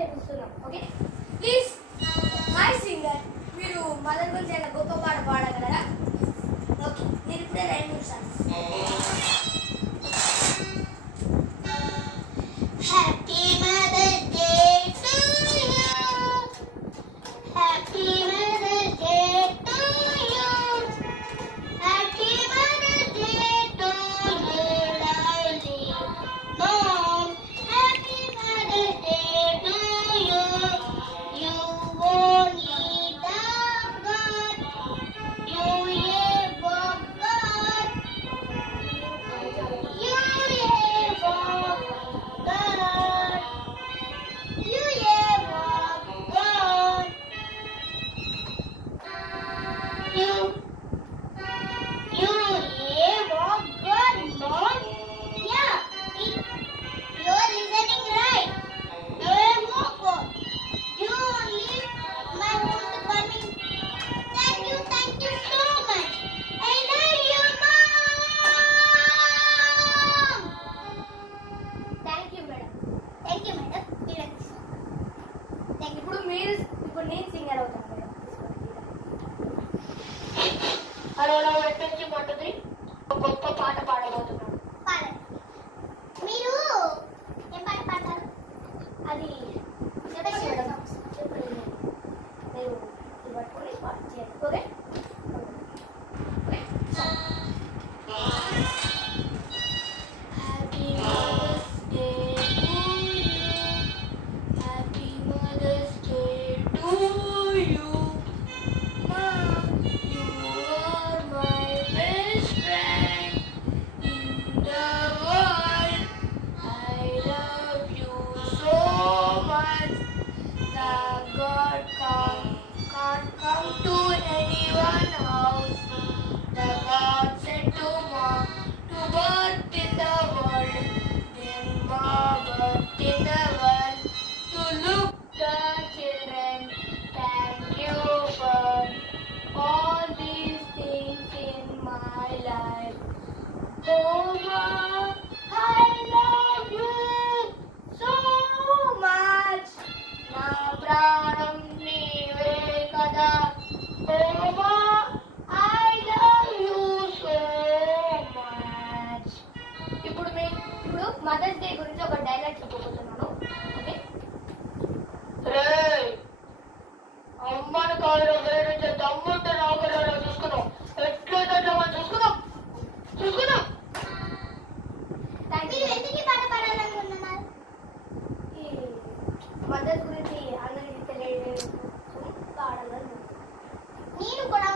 చేపిస్తున్నాం. Okay please my singer మీరు mother గురించి ఏమైనా గొప్ప పాట పాడగలరా? ఓకే నేను ఇప్పుడే 2 నిమిషాలు. Happy mother's day to you, happy mother's day to you, happy mother's day to you lovely mom, happy mother's day to you. You only love God, you have God, you have God, you have God, you have God, Mom. Yeah, you're listening right. You have God. You leave my home to coming. Thank you so much. I love you, Mom. Thank you madam. Thank you, madam. Thank you. ఇప్పుడు నేను singer అవుతాను madam. Hello ఎప్పటి ఉంటుంది గొప్ప పాట పాడబోతున్నాను. పాడండి. మీరు ఏం పాట పాడతారు? అది చెప్పండి మేడం. చెప్పండి మీరు ఇది పట్టుకొని పాట చేయండి. Okay Happy Mother's Day to you. Happy Mother's Day to you. Mom, you are my best friend in the world. I love you so much. The God can't come to anyone's house. The God said to Mom to birth in the world. Then Mom birthed in the world to look the children. Thank you for all these things in my life. Oh Mom, I love you so much. Na pranam neeve kada. Oh Mom, I love you so much. ఇప్పుడు mothers day గురించి ఒక dialogue చెప్పబోతున్నాను. Okay అమ్మని కాదు వేరే దమ్ముంటే రాకుండా చూసుకున్నాం. ఎట్లయితే మనం చూసుకున్నాం. Thank you. ఎందుకు పాట పాడాలనుకుంటున్నారు? ఈ మదర్స్ గురించి అందరికీ తెలియజేస్తూ పాడాలని నేను కూడా